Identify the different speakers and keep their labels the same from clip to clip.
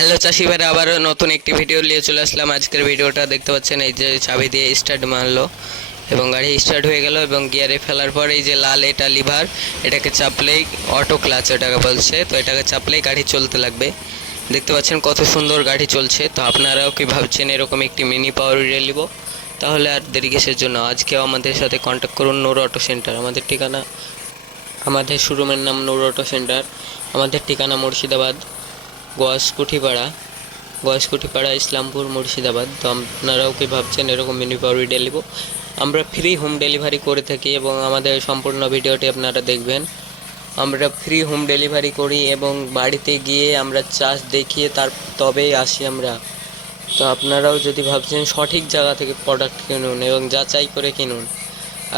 Speaker 1: Hello চাষি ভাইরা, আবারও নতুন একটি ভিডিও নিয়ে চলে আসলাম। আজকের ভিডিওটা দেখতে পাচ্ছেন, এই যে চাবি দিয়ে স্টার্ট মারলো এবং গাড়ি স্টার্ট হয়ে গেল এবং গিয়ারে ফেলার পর এই যে লাল এটা লিভার এটাকে চাপলেই অটো ক্লাচ এটাকে বলছে। তো এটাকে চাপলেই গাড়ি চলতে লাগবে। দেখতে পাচ্ছেন কত সুন্দর গাড়ি চলছে। তো আপনারাও কি ভাবছেন এরকম একটি মিনি পাওয়ার রিলে নিব? তাহলে আর দেরি কিসের জন্য? আজকেও আমাদের সাথে কন্ট্যাক্ট করুন নূর অটো সেন্টার আমাদের ঠিকানা, আমাদের শোরুমের নাম নূর অটো সেন্টার আমাদের ঠিকানা মুর্শিদাবাদ। গোয়াসকুঠিপাড়া গোয়াসকুঠিপাড়া ইসলামপুর, মুর্শিদাবাদ। তো আপনারাও কি ভাবছেন এরকম মিনি পাওয়ার ডেলিভো আমরা ফ্রি হোম ডেলিভারি করে থাকি এবং আমাদের সম্পূর্ণ ভিডিওটি আপনারা দেখবেন। আমরা ফ্রি হোম ডেলিভারি করি এবং বাড়িতে গিয়ে আমরা চার্জ দেখিয়ে তার তবেই আসি আমরা। তো আপনারাও যদি ভাবছেন সঠিক জায়গা থেকে প্রোডাক্ট কিনুন এবং যাচাই করে কিনুন,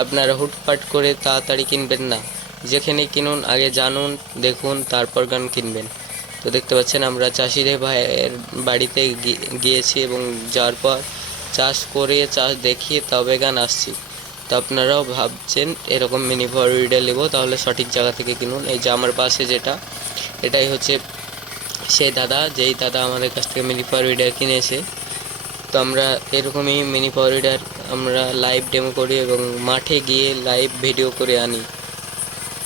Speaker 1: আপনারা হুটপাট করে তাড়াতাড়ি কিনবেন না। যেখানে কিনুন, আগে জানুন, দেখুন, তারপর গান কিনবেন। তো দেখতে পাচ্ছেন আমরা চাষিদের ভাইয়ের বাড়িতে গিয়েছি এবং যাওয়ার পর চাষ করে, চাষ দেখিয়ে তবে গান আসছি। তো আপনারাও ভাবছেন এরকম মিনি ফরওয়ার্ডার নেব, তাহলে সঠিক জায়গা থেকে কিনুন। এই যে আমার পাশে যেটা, এটাই হচ্ছে সেই দাদা, যেই দাদা আমাদের কাছ থেকে মিনি ফরওয়ার্ডার কিনেছে। তো আমরা এরকমই মিনি পাওয়ার আমরা লাইভ ডেমো করি এবং মাঠে গিয়ে লাইভ ভিডিও করে আনি।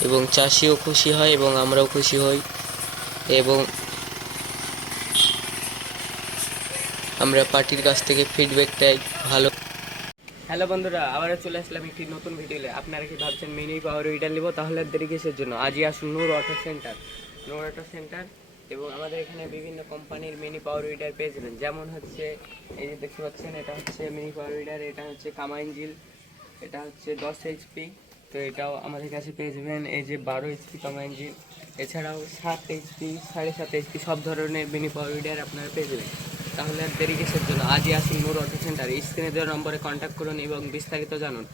Speaker 1: এবং চাষিও খুশি হয় এবং আমরাও খুশি হই। এবং আমরা পার্টির কাছ থেকে ফিডব্যাকটাই ভালো। হ্যালো বন্ধুরা, আবারও চলে আসলাম একটি নতুন ভিডিওতে আপনারা কি ভাবছেন মিনি পাওয়ার উইডার নিব? তাহলে দেরি কিসের জন্য? আজই আসুন Noor auto centre Noor auto centre এবং আমাদের এখানে বিভিন্ন কোম্পানির মিনি পাওয়ার উইডার পেয়ে যাবেন। যেমন হচ্ছে, এই যে দেখতে পাচ্ছেন, এটা হচ্ছে মিনি পাওয়ার উইডার এটা হচ্ছে কামাইঞ্জিল এটা হচ্ছে দশ এইচপি তো এটাও আমাদের কাছে পেয়ে যাবেন। এই যে বারো এইচপি কামাইঞ্জিল এছাড়াও সাত এইচপি সাড়ে সাত এইচপি সব ধরনের মিনি পাওয়ার উইডার আপনারা পেয়ে যাবেন। তাহলে আর দেরি কিসের জন্য? আজই আসুন নূর অটো সেন্টার স্ক্রিনে দেওয়া নম্বরে কন্ট্যাক্ট করুন এবং বিস্তারিত জানুন।